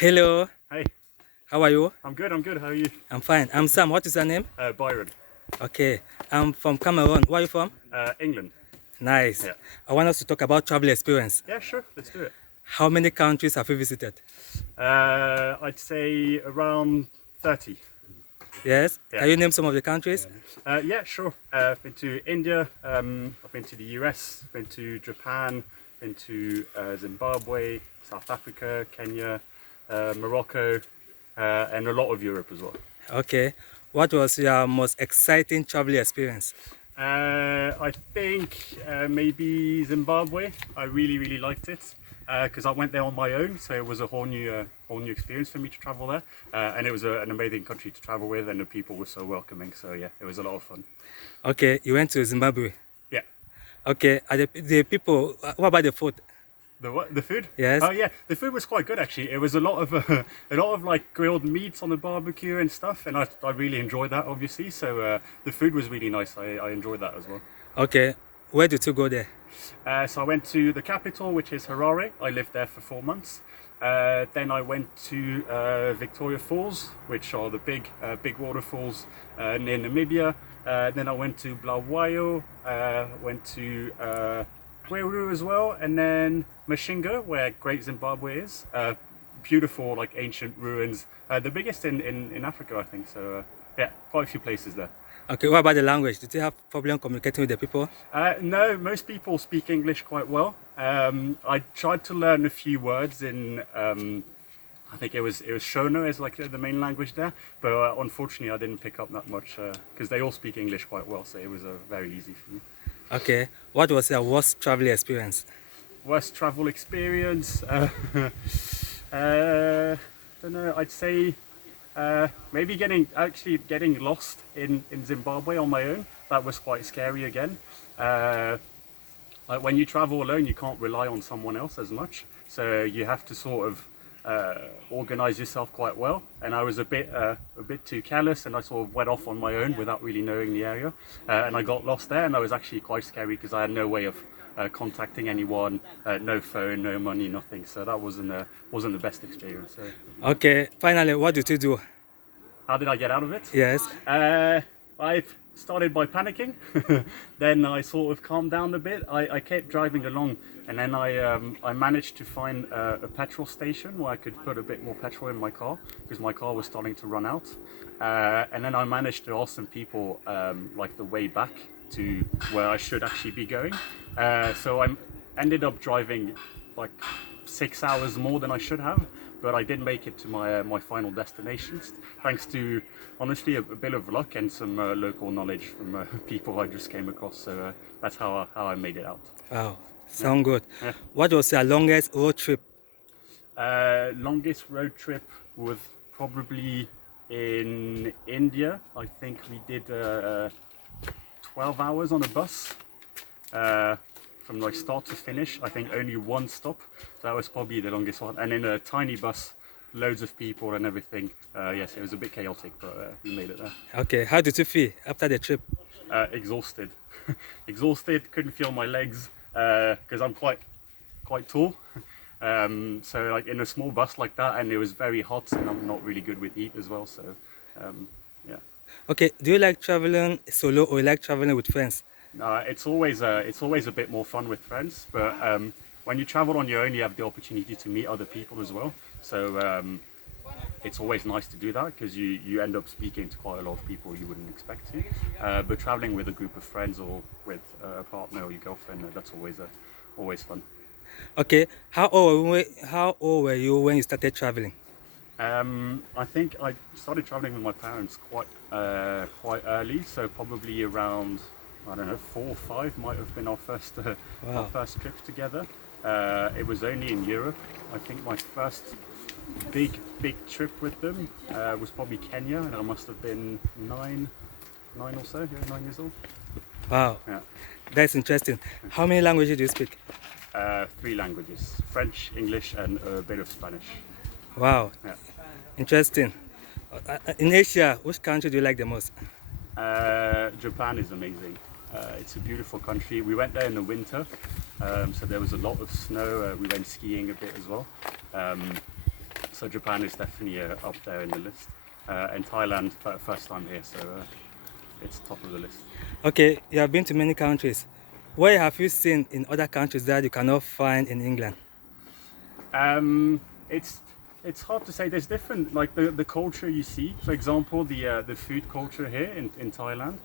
Hello, Hey, how are you? I'm good. I'm good. How are you? I'm fine. I'm Sam. What is your name? Byron, Okay, I'm from Cameroon. Where are you from? England. Nice. Yeah. I want us to talk about travel experience. Yeah, sure. Let's do it. How many countries have you visited? I'd say around 30. Yes. Yeah. Can you name some of the countries? Yeah, sure. I've been to India. I've been to the US. Been to Japan. Been to Zimbabwe, South Africa, Kenya, Morocco, and a lot of Europe as well. Okay. What was your most exciting travel experience? I think maybe Zimbabwe. I really liked it because I went there on my own, so it was a whole new experience for me to travel there, and it was an amazing country to travel with, and the people were so welcoming. So yeah, it was a lot of fun. Okay, you went to Zimbabwe. Yeah. Okay, are the people, what about the food? The what? The food? Yes. Oh yeah, the food was quite good actually. It was a lot of a lot of like grilled meats on the barbecue and stuff, and I really enjoyed that obviously. So the food was really nice. I enjoyed that as well. Okay, where did you go there? So I went to the capital, which is Harare. I lived there for 4 months. Then I went to Victoria Falls, which are the big waterfalls near Namibia. Then I went to Bulawayo, went to Gweru as well, and then Mashinga, where Great Zimbabwe is. Beautiful, like ancient ruins. The biggest in Africa, I think. So yeah, quite a few places there. Okay, what about the language? Did you have problem communicating with the people? No, most people speak English quite well. I tried to learn a few words in, I think it was Shona is like the main language there, but unfortunately I didn't pick up that much because they all speak English quite well, so it was very easy for me. Okay, what was your worst travel experience? Worst travel experience? Don't know. I'd say maybe getting lost in Zimbabwe on my own. That was quite scary again. Like when you travel alone, you can't rely on someone else as much, so you have to sort of organize yourself quite well. And I was a bit too careless, and I sort of went off on my own without really knowing the area, and I got lost there. And that was actually quite scary because I had no way of contacting anyone, no phone, no money, nothing. So that wasn't the best experience. So. Okay, finally, what did you do? How did I get out of it? Yes. I started by panicking. Then I sort of calmed down a bit. I kept driving along, and then I managed to find a petrol station where I could put a bit more petrol in my car because my car was starting to run out. And then I managed to ask some people like the way back to where I should actually be going. So I ended up driving like 6 hours more than I should have, but I did make it to my final destinations thanks to honestly a bit of luck and some local knowledge from people I just came across. So that's how I made it out. Wow, sound good. Yeah. What was your longest road trip? Longest road trip was probably in India. I think we did 12 hours on a bus. From like start to finish. I think only one stop. So that was probably the longest one. And in a tiny bus, loads of people and everything. Yes, it was a bit chaotic, but we made it there. Okay, how did you feel after the trip? Exhausted. Exhausted, couldn't feel my legs because I'm quite tall. So like in a small bus like that, and it was very hot, and I'm not really good with heat as well. So yeah. Okay, do you like traveling solo or you like traveling with friends? It's always a bit more fun with friends, but when you travel on your own, you have the opportunity to meet other people as well. So it's always nice to do that because you end up speaking to quite a lot of people you wouldn't expect to. But traveling with a group of friends or with a partner or your girlfriend, that's always fun. Okay, how old were you when you started traveling? I think I started traveling with my parents quite early, so probably around, I don't know, 4 or 5 might have been our first trip together. It was only in Europe. I think my first big trip with them was probably Kenya, and I must have been 9 or so, yeah, 9 years old. Wow, Yeah. that's interesting. How many languages do you speak? 3 languages: French, English, and a bit of Spanish. Wow, Yeah. interesting. In Asia, which country do you like the most? Japan is amazing. It's a beautiful country. We went there in the winter, so there was a lot of snow. We went skiing a bit as well. So So Japan is definitely up there in the list. And Thailand, first time here, so it's top of the list. Okay, you have been to many countries. What have you seen in other countries that you cannot find in England? It's hard to say. There's different, like the culture you see. For example, the food culture here in Thailand,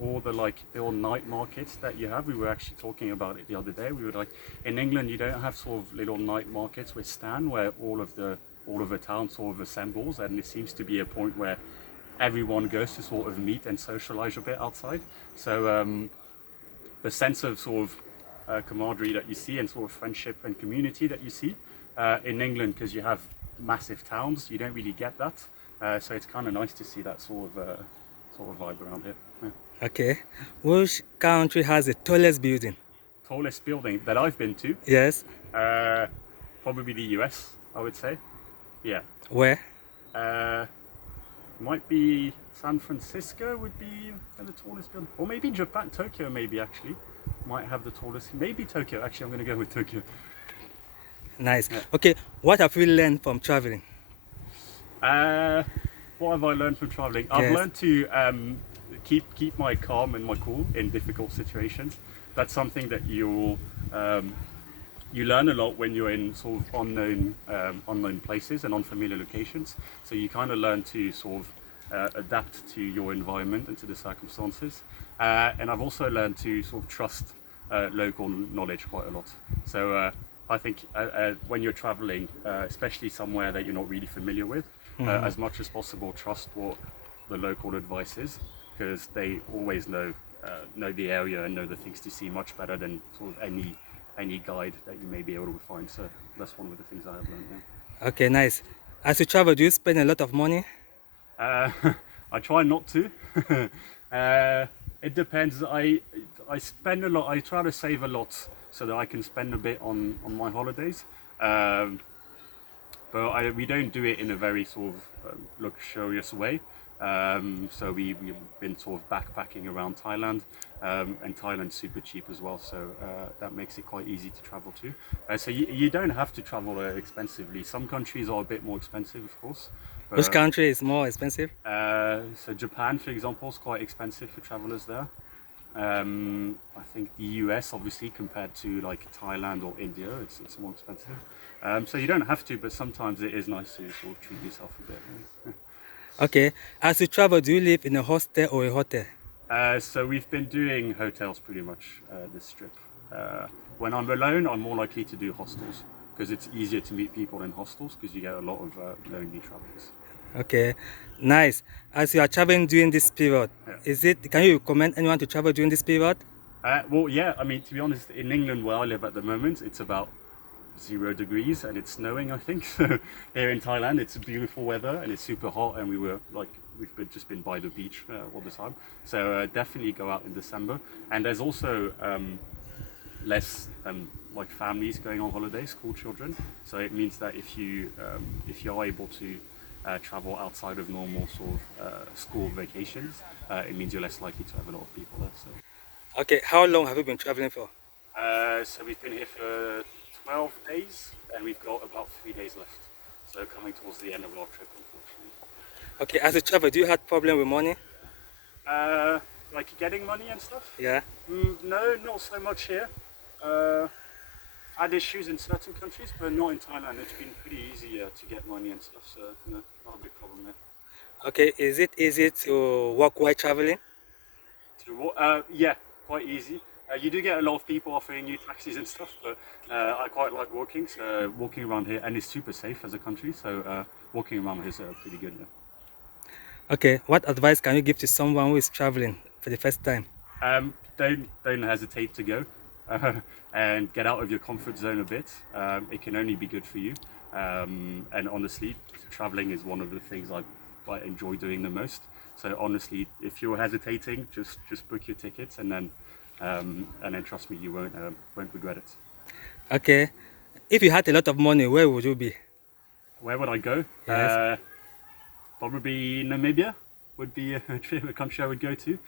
or the old night markets that you have. We were actually talking about it the other day. We were like, in England, you don't have sort of little night markets with stand where all of the town sort of assembles, and it seems to be a point where everyone goes to sort of meet and socialize a bit outside. So the sense of sort of camaraderie that you see and sort of friendship and community that you see in England, because you have massive towns, you don't really get that. So it's kind of nice to see that sort of vibe around here. Yeah. Okay. Which country has the tallest building? Tallest building that I've been to, Yes. probably the US, I would say. Yeah. Where? Might be San Francisco would be the tallest building, or maybe Japan, Tokyo maybe actually might have the tallest. Maybe Tokyo. Actually, I'm going to go with Tokyo. Nice. Yeah. Okay, what have you learned from traveling? What have I learned from traveling? I've Yes. learned to keep my calm and my cool in difficult situations. That's something that you learn a lot when you're in sort of unknown places and unfamiliar locations. So you kind of learn to sort of adapt to your environment and to the circumstances. And I've also learned to sort of trust local knowledge quite a lot. So I think when you're traveling, especially somewhere that you're not really familiar with, as much as possible, trust what the local advice is, because they always know the area and know the things to see much better than sort of any guide that you may be able to find. So that's one of the things I have learned. Yeah. Okay, nice. As you travel, do you spend a lot of money? I try not to. It depends. I spend a lot. I try to save a lot so that I can spend a bit on my holidays. But we don't do it in a very sort of luxurious way. So we've been sort of backpacking around Thailand, and Thailand's super cheap as well, so that makes it quite easy to travel to. So you don't have to travel expensively. Some countries are a bit more expensive, of course. Which country is more expensive? So Japan, for example, is quite expensive for travelers there. I think the US, obviously, compared to like Thailand or India, it's more expensive. So you don't have to, but sometimes it is nice to sort of treat yourself a bit. Okay. As you travel, do you live in a hostel or a hotel? So we've been doing hotels pretty much this trip. When I'm alone, I'm more likely to do hostels because it's easier to meet people in hostels because you get a lot of lonely travelers. Okay, nice. As you are traveling during this period, Yeah. can you recommend anyone to travel during this period? Well, yeah, I mean, to be honest, in England where I live at the moment, it's about 0 degrees and it's snowing, I think. So here in Thailand, it's beautiful weather and it's super hot, and we've just been by the beach all the time. So definitely go out in December. And there's also less like families going on holidays, school children. So it means that if you're able to travel outside of normal sort of school vacations, it means you're less likely to have a lot of people there. So. Okay, how long have you been traveling for? So we've been here for 12 days and we've got about 3 days left. So coming towards the end of our trip, unfortunately. Okay, as you travel, do you have problem with money? Like getting money and stuff? Yeah. No, not so much here. Had issues in certain countries, but not in Thailand. It's been pretty easy to get money and stuff, so no, not a big problem there. Okay, is it easy to walk while traveling? Yeah, quite easy. You do get a lot of people offering you taxis and stuff, but I quite like walking. So walking around here, and it's super safe as a country. So walking around here is pretty good. Yeah. Okay, what advice can you give to someone who is traveling for the first time? Don't hesitate to go and get out of your comfort zone a bit. It can only be good for you. And honestly, traveling is one of the things I enjoy doing the most. So honestly, if you're hesitating, just book your tickets and then trust me, you won't regret it. Okay, if you had a lot of money, where would you be? Where would I go? Yes. Probably Namibia would be a country I would go to.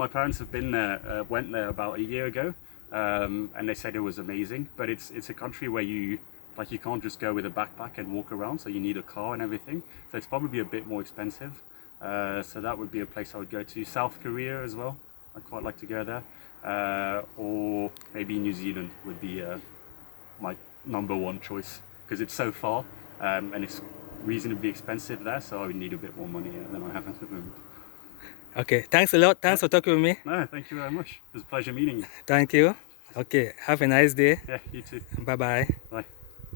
My parents have been there, went there about a year ago, and they said it was amazing. But it's a country where you like you can't just go with a backpack and walk around, so you need a car and everything. So it's probably a bit more expensive. So that would be a place I would go to. South Korea as well. I'd quite like to go there. Or maybe New Zealand would be my #1 choice, because it's so far and it's reasonably expensive there, so I would need a bit more money than I have at the moment. Okay, thanks a lot. Thanks for talking with me. No, thank you very much. It was a pleasure meeting you. Thank you. Okay, have a nice day. Yeah, you too. Bye-bye. Bye.